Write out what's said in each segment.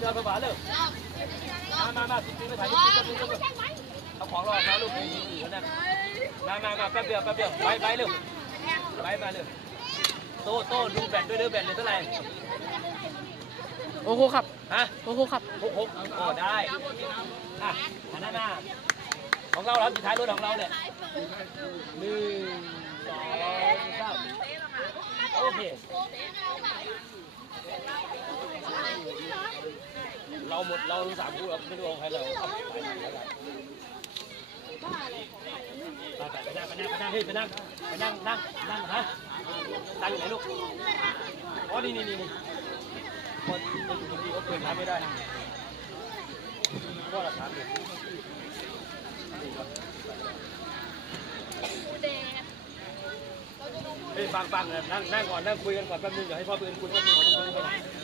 เลยเลยเดินไปหวาเลยมามามาจริงๆไปถ่ายรูปเอาของรอถ่ายรูปนี่นี่นั่นมามามาแป๊บเดียวแป๊บเดียวไปไปเร็วไปมาเร็วโตโตดูแบตด้วยเด้อแบตเหลือเท่าไหร่โอ้โหครับฮะโอ้โหครับหกหกโอ้ได้อะหันหน้าหน้าของเราเราสุดท้ายรถของเราเนี่ยหนึ่งสองสามโอเค เราหมดเราสามคู่เราไม่รู้ของใครเราเอาไปไหนแล้วกันไปไปนั่งไปนั่งไปนั่งเฮ้ยไปนั่งไปนั่งนั่งนั่งฮะตั้งอยู่ไหนลูกอ๋อนี่นี่นี่นี่คนจะอยู่ที่เขาเปิดร้านไม่ได้ก็หลักฐานอยู่เฮ้ยฟังฟังนั่งนั่งก่อนนั่งคุยกันก่อนแป๊บนึงเดี๋ยวให้พ่อเปืนคุยแป๊บนึงขอดูมือไปน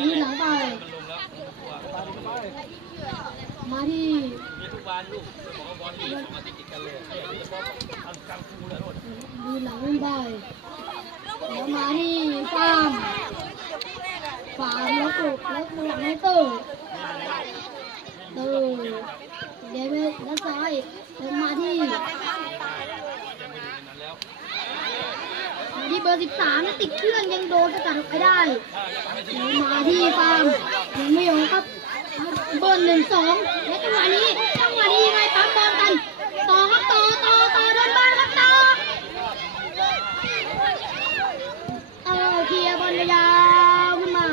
ที่หลังไป มาที่ทุกวันลูกบอกว่าบอลมีสองอาทิตย์ติดกันเลยเนี่ยมีแต่บอลทำกลางคูแล้วโน่นดูหลังขึ้นไปแล้วมาที่ฟาร์มฟาร์มแล้วปลูกแล้วหลังให้ตอร์เตอร์เดวิดแล้วซ้ายแล้วมาที่มา ที่เบอร์ 13แล้วติดเครื่องยังโดนสกัดออกไปได้มาที่ฟาร์มยังไม่ยอมครับเบอร์หนึ่งสองและจังหวะนี้จังหวะนี้ยังไงปั๊มบอลกันต่อครับต่อต่อต่อโดนบ้านครับต่อเออเคลียร์บอลยาวขึ้นมา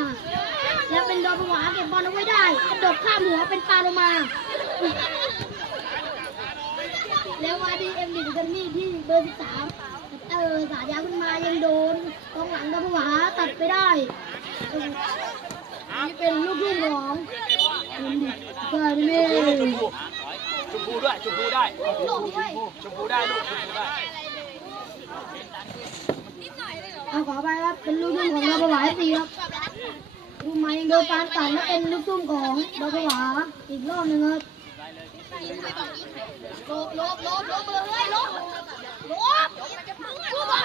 แล้วเป็นโดอปหวาเก็บบอลเอาไว้ได้กระโดดข้ามหัวเป็นปลาโลมาแล้วมาดีเอ็มดีกันนี่ที่เบอร์สิบสาม เออสายยาวขึ้นมายังโดนกองหลังดอปหวาตัดไปได้เออนี่เป็นลูกทุ่งของเอ็มดีกันนี่ชมพูด้วยชมพูได้ชมพูได้ลูกชมพูได้เอาขอไปครับเป็นลูกทุ่งของดอปหวาสีครับดูมายังโดนปานตัดแล้วเป็นลูกทุ่งของดอปหวาอีกรอบหนึงครับลบลบลบลบเลยลบลบกูบอกให้ มึงลบมา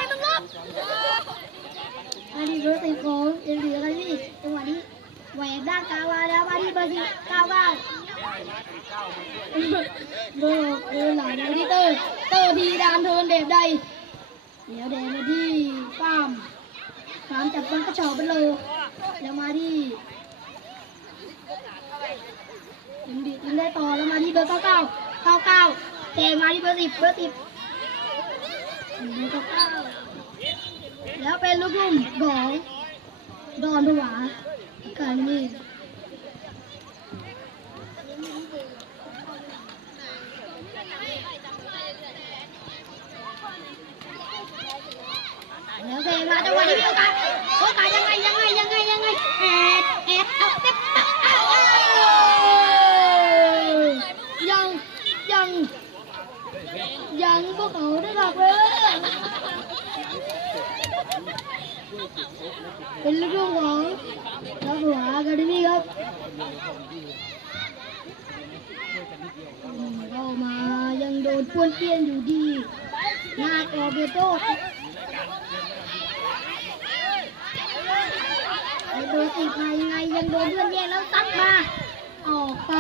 ที่เบอร์สิบของเอ็นดีกันนี่จังหวะนี้แหวกด้านกลางมาแล้วมาที่เบอร์สิบเก้าเก้าเบอร์เออหลังมาที่เตอร์เตอร์ทีดานเทินเดบใดเดี๋ยวเดนมาที่ฟาร์มฟาร์มจับบอลกระชอกไปเลยแล้วมาที่ยังดียังได้ต่อแล้วมาที่เบอร์เก้าเก้าเก้าเก้าแทงมาที่เบอร์สิบเบอร์สิบเบอร์เก้าเก้า แล้วเป็นลูกทุ่มของดอนผวาการนี่แล้วเพลงมาจังหวะนี้มีโอกาสโอกาสยังไงยังไงยังไงยังไงแอดแอดเอาเต็มเอาเอายังยัง ยังพวกเขาได้หรอกเลยเป็นลูกทุ่งของนักหัวอะคาเดมี่ครับอืมเข้ามายังโดนป้วนเปี้ยนอยู่ดีหน้ากรอเบโต้ไอ้เบอร์สิบมายังไงยังโดนเพื่อนแย่งแล้วซัดมาออกไป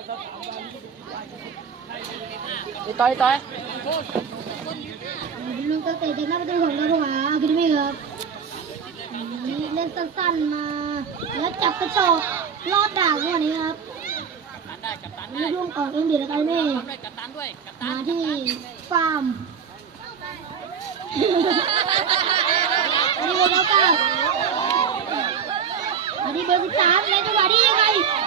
ต่อยต่อยลูกเตะเด็กหน้าประตูของเราหวาอะคาเดมี่ครับเล่นสั้นๆมา แล้วจับกระจอกลอดด่างวันนี้ครับลูกร่วมของเอ็นดีอะคาเดมี่มาที่ฟาร์มอันนี้เบอร์เก้าอันนี้เบอร์สิบสามในจังหวะนี้ยังไง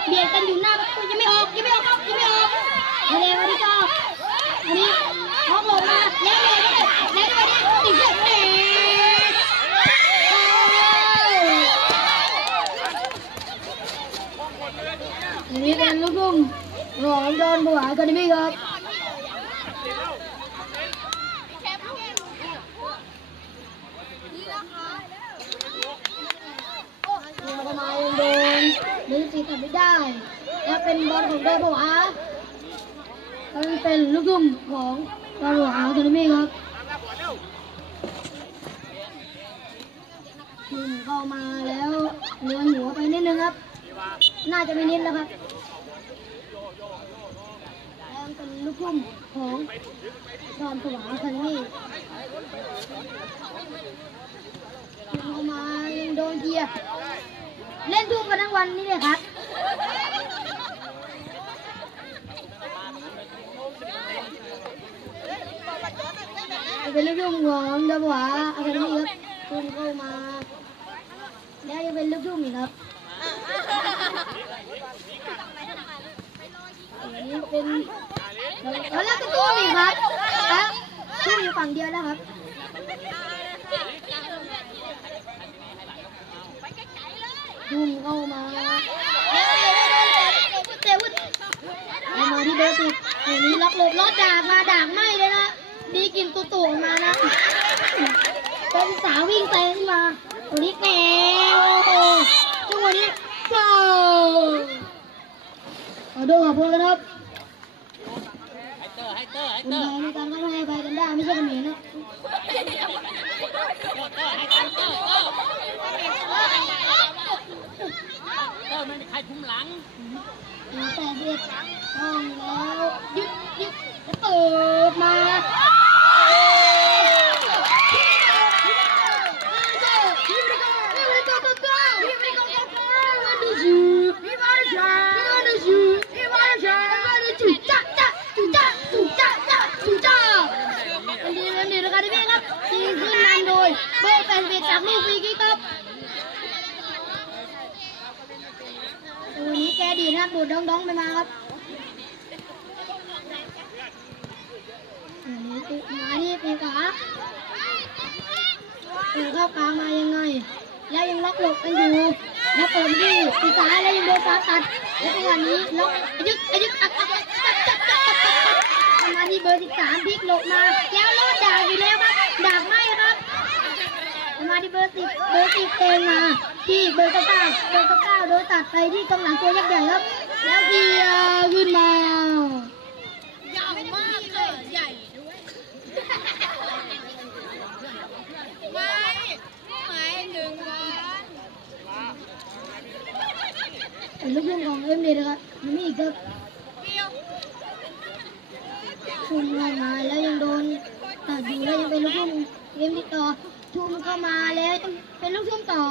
เบียด กันอยู่หน้าประตูยังไม่ออกยังไม่ออกยังไม่ออกเอาเลยวันนี้ก็อันนี้อองหลบมาแล้วเลยแล้วเลยแล้วเลยติดเชือกเตะอันนี้เป็นลูกทุ่งของดอนบัวอะคาเดมี่ครับ ยังประมาณยังโดนหรือตีตัด ไม่ได้และเป็นบอลของเดนบวามันเป็นลูกทุ่มของดอนบวาคาเดมี่ครับทีมเข้ามาแล้วเลือนหัวไปนิดนึงครับ น่าจะไม่นิดแล้วครับแล้วเป็นลูกทุ่มของดอนบวาคาเดมี่เข้ามายังโดนเกียร์เล่นทุ่มกันทั้งวันนี่เลยครับ เป็นลูกทุ่งของดาวหวาอาคาเดมี่ครับทุ่มเข้ามา แล้วยังเป็นลูกทุ่งอีกครับอันนี้เป็นแล้วก็ทุ่มอีกครับแล้วทุ่มอยู่ฝั่งเดียวแล้วครับยุ่งเข้ามาเตะวุ้น อามาที่เบอร์สิบเดี๋ยวนี้ล็อกหลบลอดดากมาดากไหมเลยนะ มีกลิ่นตุ่ตุ่มานะเป็นสาววิ่งเตะขึ้นมาตัวนี้แกโอ้โหจังหวะนี้โก้ขอดูขอบคุณครับคุณนายในการเข้าให้ไปกันได้ไม่ใช่กันเหนีนะ แต่เบียดห้องแล้วยึดยึดแล้วเปิดมาดีเลยดีนะครับที่พี่ครับทีขึ้นนำโดยเบอร์แปดสิบจากลูกฟรีคิกครับ วันนี้ แกดูดดองดองๆไปมาครับนนี้ติดมาที่ปีกขวาเปิดเข้ากลางมายังไง แล้วยังล็อกหลบกันอยู่แล้วเปิดมที่ปีซ้ายแล้วยังโดนซ้ายตัด แล้วจังหวะนี้ล็อกยึกยึกอักอักอักอักอักมาที่เบอร์สิบสามพลิกหลบมา แล้วโลดดากอยู่แล้วครับดาบ มาที่เบอร์สิบเบอร์สิบเองมาที่เบอร์เก้าเก้าเบอร์เก้าโดนตัดไปที่กองหลังตัวยักษ์ใหญ่ครับ แล้วเกียร์ขึ้นมาใหญ่มากเลยใหญ่ด้วยไม่ไม่ถึงวันเป็นลูกยุ่งของเอ็มเลยนะครับมันมีอีกครับเปรี้ยวทุ่มามาแล้วยังโดนตัดอยู่แล้วยังเป็นลูกยุ่งเอ็มติดต่อ ทุ่มเข้ามาแล้วยังเป็นลูกยุ่งต่อ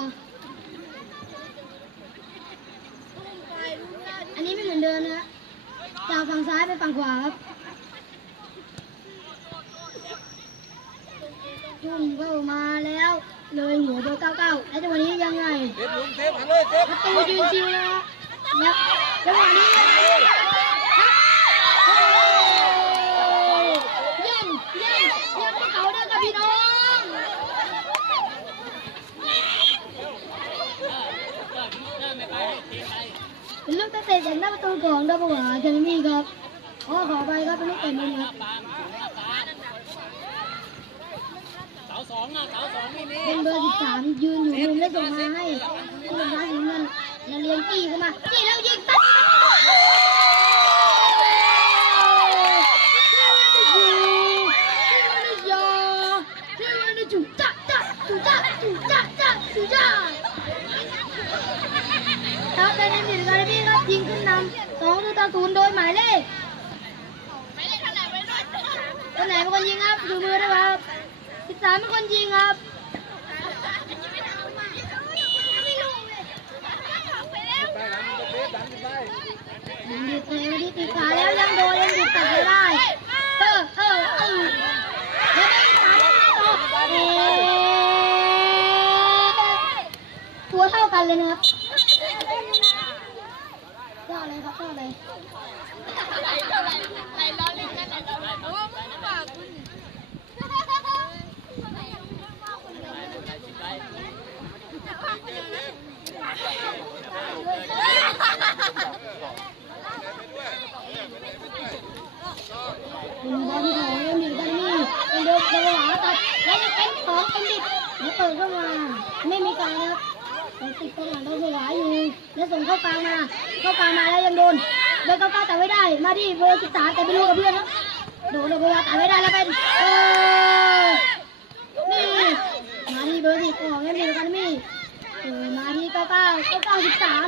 อันนี้ไม่เหมือนเดิมนะจากฝั่งซ้ายไปฝั่งขวาครับทุ่มเข้ามาแล้ว เลยหัวเบอร์เก้าเก้าแล้วจังหวะนี้ยังไงเซฟลุงเซฟหันเลยเซฟประตูยืนชิวแล้วแล้วจังหวะนี้เย็นเย็นเย็นให้เขาด้วยกับพี่น้องเป็นลูก ตะเตะจากหน้าประตูของดับเบิลหาเจมี่ครับขอขอไปครับเป็นลูกเตะมุมครับเสาสองอะเสาสองนี่นี่เป็นเบอร์สิบสามยืนอยู่มุมแล้วส่งมาให้ผู้รักษาสีเงินแล้วเลี้ยงจี้เข้ามาจี้แล้วยิงตัดจุ๊จ้าจ้าจุ๊จ้าจุ๊จ้าจ้าจุ๊จ้าครับได้ สองตัวตาศูนย์โดยหมายเลขตัวไหนเป็นคนยิงครับดูมือด้วยครับสิบสามเป็นคนยิงครับหนึ่งดีตีดีตีขาแล้วยังโดนยังดีตัดไม่ได้ เก้าเสาม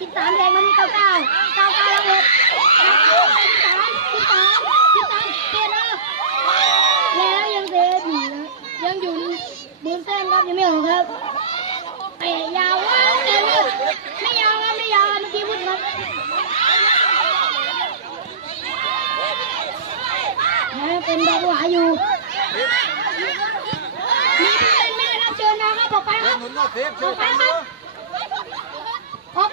สิบสามแดงมันเก้าเก้าเก้าเก้าแล้วหกสิบสามสิบสามสิบสามเปลี่ยนแล้วแล้วยังเซฟอยู่นะยังอยู่บนเส้นครับยังไม่ออกครับเตะยาวว่าเตะมืดไม่ยาวว่ะไม่ยาวเมื่อกี้พูดครับม่เป็นดอกหวาอยู่มีเพื่อนแม่รับเชิญนะองครับบอกไปครับบอกไปครับ Không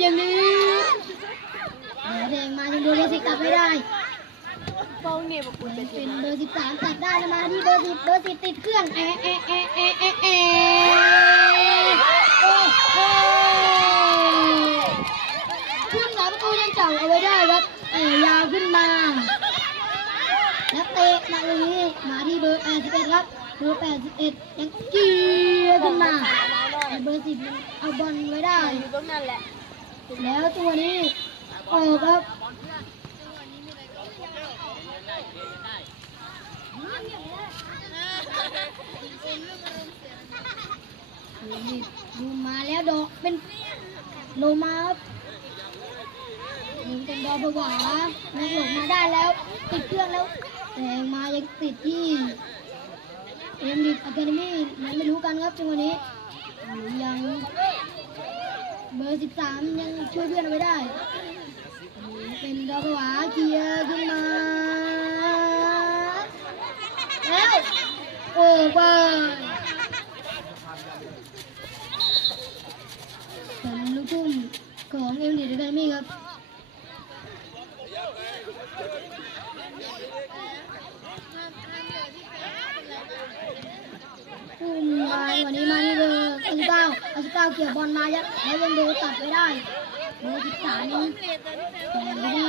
อย่างนี้แล้วแดงมาจนโดนเลสิบกลับไม่ได้ฟองเนี่ยบอกเป็นเบอร์สิบสามตัดได้มาที่เบอร์สิบเบอร์สิบติดเครื่องแอะแอะแอะแอะแอะแอะโอ้โหขึ้นสามประตูยังจับเอาไว้ได้ครับเอ่ยาวขึ้นมาแล้วเตะมาตรงนี้มาที่เบอร์81ครับเบอร์81ยังเกียร์ขึ้นมาเบอร์10มันเอาบอลไว้ได้อยู่ตรงนั้นแหละ แล้วตัวนี้ออกครับดูมาแล้วดอกเป็นโลมาครับยิงเป็นดอกผวานักหลบมาได้แล้ว ติดเครื่องแล้ว แต่มายังติดที่เอ็มดิอะคาเดมี่ยังไม่รู้กันครับจังหวะนี้ยัง เบอร์ 13 ยังช่วยเพื่อนเอาไว้ได้ เป็นดอกหวาเคลียร์ขึ้นมา แล้วโอ้บายเป็นลูกทุ่มของเอ็มดีดามี่ครับอุ้มมาวันนี้มาที่เบอร์19 19เกี่ยวบอลมายัดแล้วยังโดนตัดไว้ได้เบอร์13นี่แข่งนี่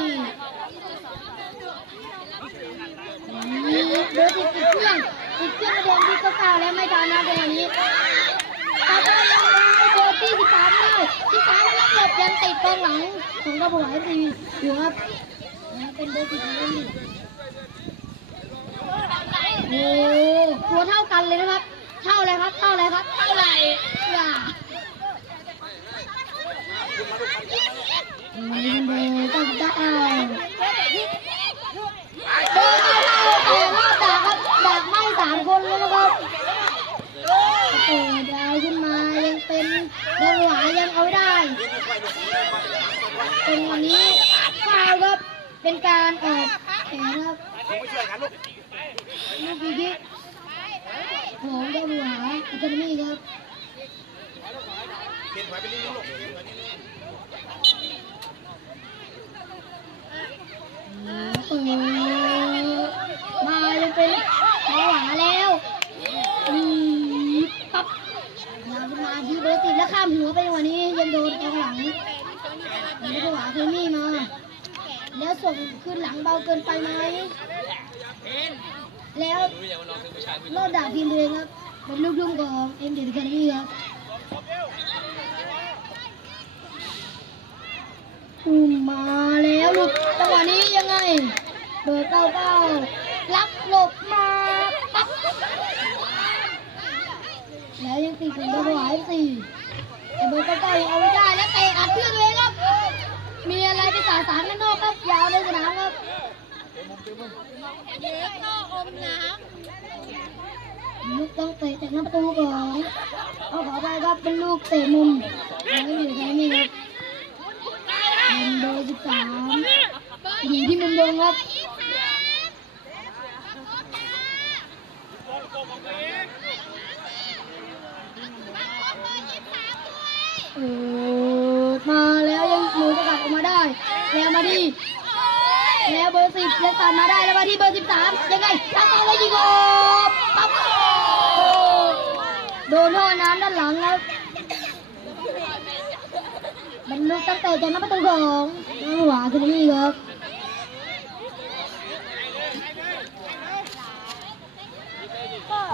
เบอร์ติดติดเครื่องติดเครื่องมาแดงที่เก้าแล้วไม่ทันนะจังหวนี้ตัดไปยังไม่เบอร์ที่13ได้13แล้วหลบยังติดกองหลังของกระบอกไอซีอยู่ครับยังเป็นเบอร์10ของเอ็มดิโอ้ตัวเท่ากันเลยนะครับ เท่าไรครับเท่าไรครับเท่าไรอย่าอืมเบอร์ต้องได้เบอร์ที่เท่าแต่รอบดักครับดักไม่สามคนเลยนะครับโอ้ดาวขึ้นมายังเป็นดาวหวายังเอาไม่ได้เป็นวันนี้ฟาวครับเป็นการออกแขนครับลูกอีก ของดาวหวาอะคาเดมี่ครับเปิดมายังเป็นดาวหวาแล้วอืมปั๊บยาวขึ้นมาที่เบอร์สิบแล้วข้ามหัวไปวันนี้ยังโดนกองหลังดาวหวาอะคมีมา แล้วส่งขึ้นหลังเบาเกินไปไหม แล้วรอย่างว่าน้องเป็นผู้ชายผู้หญิงโลดด่าทีมตัวเองครับ เป็นลูกทุ่งของเอ็มเดนแคนามีครับอุ้มมาแล้วลูกจังหวะนี้ยังไง เบอร์เก้าเก้ารับหลบมาปั๊บแล้วยังตีถึงเบอร์หวายสี่แต่เบอร์เก้าเก้ายังเอาไว้ได้แล้วเตะอัดเพื่อนเองครับ มีอะไรไปสาสารข้างนอกครับยาวในสนามครับ เด็กก็อมน้ลูกต้องเตะจากหน้าประตูก่อนเอาขอไปครับเป็นลูกเตะมุมยังไม่อยู่ใครนี่ครับเป็นเบอร์สิบสามอยู่ที่มุมโดงครับเออมาแล้วยังหนูจะกลับออกมาได้ แล้วมาที่ แล้วเบอร์สิบยังตัดมาได้แล้วมาที่เบอร์สิบสามยังไงตั้งเอาไว้ยิงโอ้ปั๊บโดนท่อน้ำด้านหลังครับบรรลุตั้งแต่จากหน้าประตูของน้าหวาคือนี่ครับ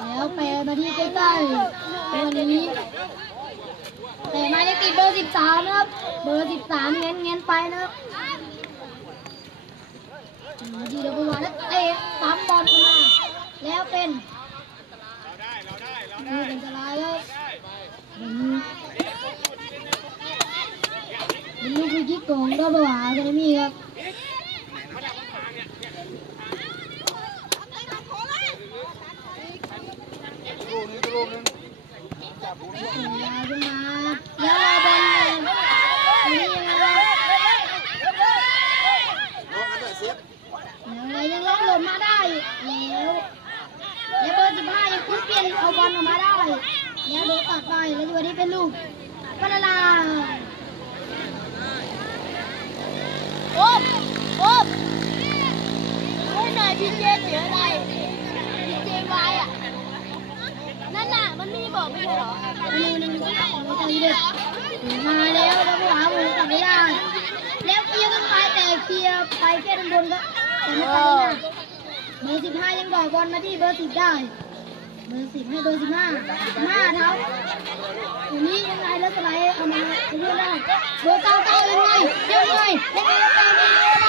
แล้วแปรมาที่ใกล้ๆตัวนี้แต่มายังติดเบอร์สิบสามนะครับ เบอร์สิบสามเงี้ยเงี้ยไปนะครับ ดีเดี๋ยววาแล้วเตะปั๊มบอลขึ้นมา แล้วเป็นดูเป็นจะลายแล้วเป็นลูกฟุจิของดอบวาจะมีครับส่งยาวขึ้นมาแล้วลาบอลนี่ นะครับแล้วเลยยังล็อกหล่นมาได้แล้วแล้วเบอร์สิบห้ายังคุ้นเปลี่ยนเอาบอลออกมาได้แล้วโดนตัดไปแล้วจังหวะนี้เป็นลูกปานาลาโอ๊บโอ๊บช่วยหน่อยพี่เจเสียอะไรพี่เจวายอะนั่นน่ะมันไม่บอกไม่ใช่หรออันนี้หนึ่งของตอนเด็กมาแล้วแล้วก็หาหมูกลับไม่ได้แล้วเคลียร์กันไปแต่เคลียร์ไปแค่ด้านบนก็ เบอร์สิบห้ายังดอกบอลมาที่เบอร์สิบได้เบอร์สิบให้เบอร์สิบห้าห้าเท้าอย่างนี้ยังไงแล้วสไลด์เอามาเรื่อยได้เบอร์เก้าเก้ายังไงยังไงยังไงแล้วไปไม่ได้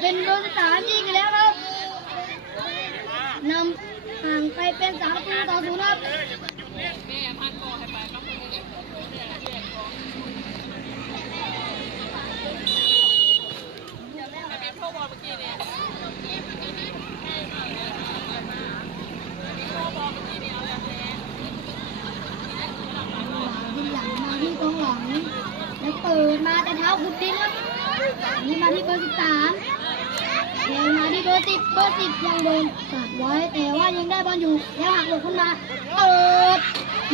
เป็นเบอร์สามยิงแล้วครับนำห่างไปเป็น สามประตูต่อศูนย์ครับดินหลังมาที่กองหลังแล้วเปิดมาแต่เท้าขุดดินครับอันนี้มาที่เบอร์สิบสามแรงมาที่เบอร์สิบเบอร์สิบยังโดนตัด ไว้แต่ว่ายังได้บอลอยู่แล้วหักหลบขึ้นมาเปิด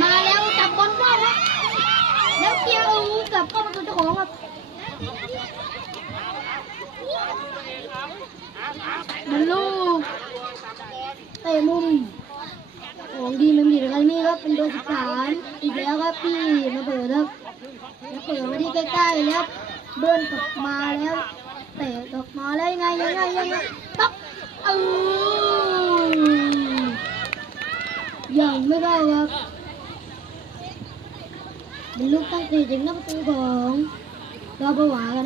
มาแล้วจับบอลว่าวครับแล้วเคลียร์เอากลับเข้าประตูเจ้าของครับมันลูกเตะมุมของดีมันดีเลยครับนี่ครับเป็นเบอร์สิบสามอีกแล้วครับพี่มาเปิดครับแล้วเปิดมาที่ใกล้ๆแล้วเบิ้ลกลับมาแล้วเตะกลับมาแล้วยังไงยังไงยังไงปั๊บ เออยังไม่เข้าครับเป็นลูกตั้งตีถึงหน้าประตูของเราประหวากั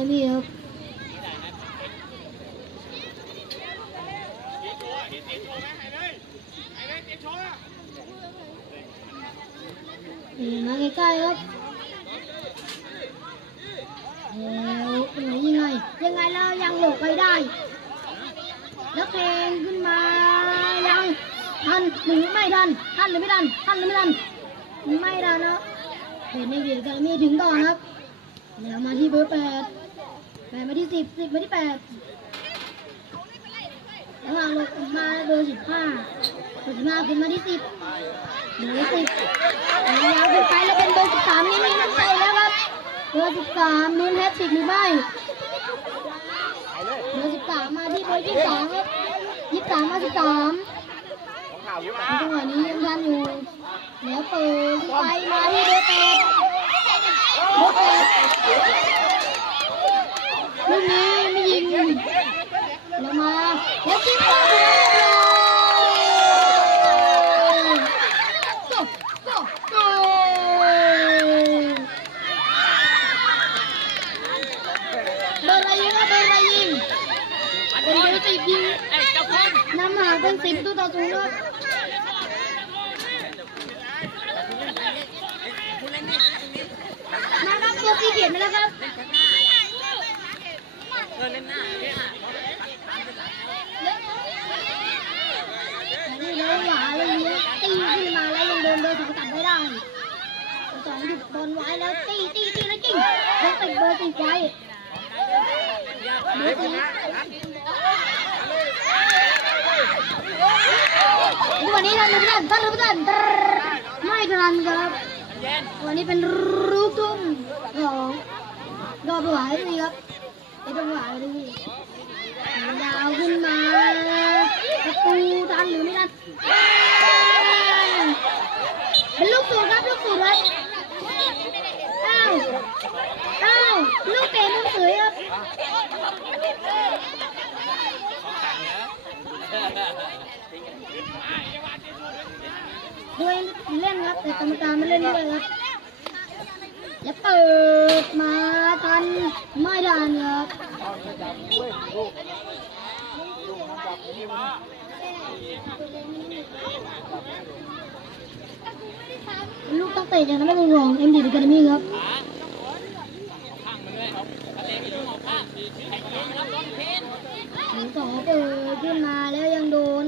นักล้ๆครับแล้วเป็นไงยังไงยังไงแล้วยังขึ้นมายังทันหรือไม่ทันทันหรือไม่ทันทันหรือไม่ทันไม่ทันนะเห็นในเดียกันมีถึงก่อนครับแล้วมาที่เบอร์แปดแปดมาที่สิบสิบมาที่แปดแล้วมาลงมาเบอร์สิบห้าเบอร์สิบห้าขึ้นมาที่สิบเบอร์สิบแล้วยาวขึ้นไปแล้วเป็นเบอร์สิบสามนี่นี่นั่นไปแล้วครับเบอร์สิบสามลุ้นแฮตติกหรือไม่ามมาที่เบอร์ยี่สิบสามครับยี่สามมาสิบสามจังหวะนี้ยังทันอยู่เหลือเปิดไปมาที่เบอร์แปดเบอร์แปดลูกนี้ไม่ยิงแล้วมาแล้วจิ้มเข้าไปเลยโก้โก้โก้เบอร์อะไรยิงครับเบอร์อะไรยิง เป็ นเอร์สิบยิงนำหาเป็นสิบตัวต่อศูนย์ครับมาครับตัวสีเขียนมาแล้วครับอันนี้เลยหวาเลยเนี้ยตีขึ้นมาแล้วยังโดนเบอร์สองตัดไม่ได้เบอร์สองหยุดบอลไว้แล้วตีตีตีแล้วจริงแล้วติดเบอร์สิบไว้เบอร์สิบ วันนี้ทันหรือไม่ทันทันหรือไม่ทันไม่ทันครับวันนี้เป็นลูกทุ่งของดอกบัวนี่ครับไอ้ดอกบัวนี่ยาวขึ้นมาประตูทันหรือไม่ทันเป็นลูกสูตรครับลูกสูตรครับอ้าวอ้าวลูกเตะลูกเสือครับ ด้วย เล่นครับแต่กรรมการไม่เล่นด้วยครับแล้วเปิดมาทันไม่ทันครับลูกต้องเตะอย่างนั้นไม่เป็นห่วงเอ็มดีดีกันมี่ครับหนึ่งสองเปิดขึ้นมาแล้วยังโดน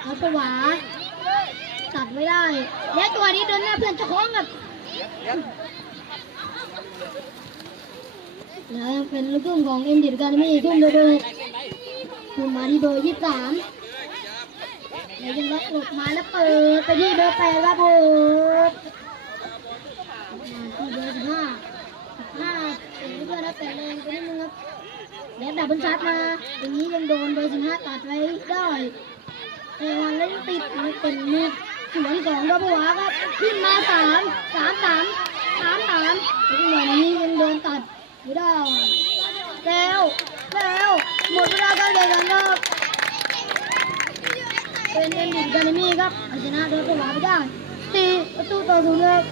เขาสวา ตัดไม่ได้ และตัวนี้เดินหน้าเพื่อนจะคล้องกับแล้วยังเป็นลูกทุ่งของเอ็นดิดกันไม่ทุ่มโดยโดยคุณมาที่เบอร์ยี่สิบสามแล้วยังล็อกหลุดมาแล้วเปิดไปที่เบอร์แปดครับผมาที่เบอร์สิบห้าห้าเป็นเพื่อนแล้วแต่แรงไปนิดนึงครับแล้วดับเบิลชัดมาอย่างนี้ยังโดนเบอร์สิบห้าตัดไว้ได้แต่วันแล้วยังติดมันเป็นลูก สวนของดอบัวครับ ขึ้นมาสามสามสามสามสามถึงหมือนี้ยังโดนตัดไม่ได้แล้วแล้วหมดเวลาการแข่งขันครับเป็นเอ็นดิการ์มี่ครับเอาชนะโดยบัวไปได้สี่ประตูต่อศูนย์ครับ